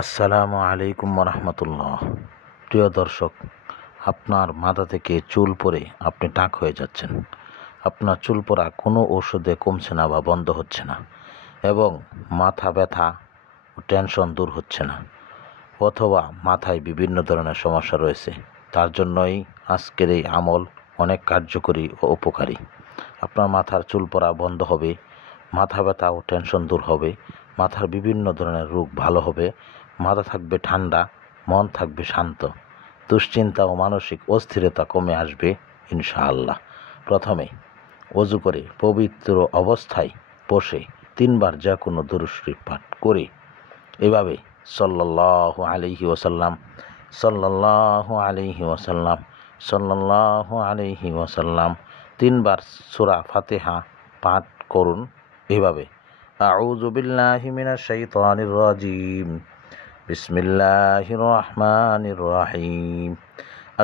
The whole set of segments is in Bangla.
আসসালামু আলাইকুম রহমতুল্লাহ। প্রিয় দর্শক, আপনার মাথা থেকে চুল পড়ে আপনি টাক হয়ে যাচ্ছেন। আপনার চুল পড়া কোনো ওষুধে কমছে না বা বন্ধ হচ্ছে না, এবং মাথা ব্যথা ও টেনশন দূর হচ্ছে না, অথবা মাথায় বিভিন্ন ধরনের সমস্যা রয়েছে, তার জন্যই আজকের এই আমল অনেক কার্যকরী ও উপকারী। আপনার মাথার চুল পড়া বন্ধ হবে, মাথা ব্যথা ও টেনশন দূর হবে, মাথার বিভিন্ন ধরনের রোগ ভালো হবে, মাথা থাকবে ঠান্ডা, মন থাকবে শান্ত, দুশ্চিন্তা ও মানসিক অস্থিরতা কমে আসবে ইনশাআল্লাহ। প্রথমে ওযু করে পবিত্র অবস্থায় বসে 3 বার যা কোনো দুরূদ শরীফ পাঠ করে এভাবে সাল্লাল্লাহু আলাইহি ওয়াসাল্লাম, সাল্লাল্লাহু আলাইহি ওয়াসাল্লাম, সাল্লাল্লাহু আলাইহি ওয়াসাল্লাম 3 বার সূরা ফাতিহা পাঠ করুন। এভাবে আউযু বিল্লাহি মিনাশ শাইতানির রাজিম, বিসমিল্লাহির রহমানির রহিম,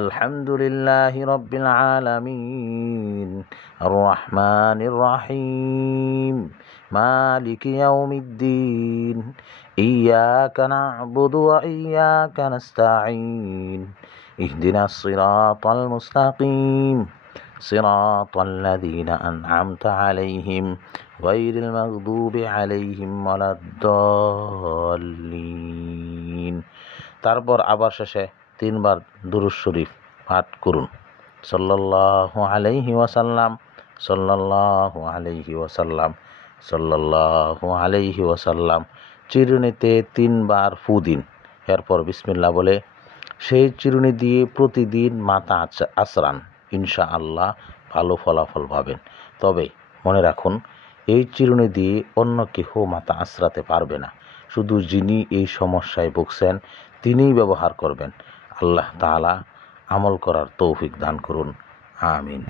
আলহামদুলিল্লাহি রাব্বিল আলামিন, আর রহমানির রহিম, মালিকি ইয়াউমিদ্দিন, ইয়্যাকা না'বুদু ওয়া ইয়্যাকা নাস্তাঈন, ইহদিনাস সিরাতাল মুস্তাকিম, সিরাতাল লাযীনা আন'আমতা আলাইহিম গায়রিল মাগদুবি আলাইহিম ওয়ালাদ-দাল্লিন। তারপর আবার শেষে 3 বার দুরূদ শরীফ পাঠ করুন। সাল্লাল্লাহু আলাইহি ওয়াসাল্লাম, সাল্লাল্লাহু আলাইহি ওয়াসাল্লাম, সাল্লাল্লাহু আলাইহি ওয়াসাল্লাম। চিরুনিতে 3 বার ফু দিন। এরপর বিসমিল্লাহ বলে সেই চিরুনি দিয়ে প্রতিদিন মাথা আঁচড়ান। ইনশাআল্লাহ ভালো ফলাফল পাবেন। তবে মনে রাখুন, এই চিরুনি দিয়ে অন্য কেউ মাথা আঁচড়াতে পারবে না। শুধু যিনি এই সমস্যায় ভুগছেন তিনিই ব্যবহার করবেন। আল্লাহ তাআলা আমল করার তৌফিক দান করুন। আমিন।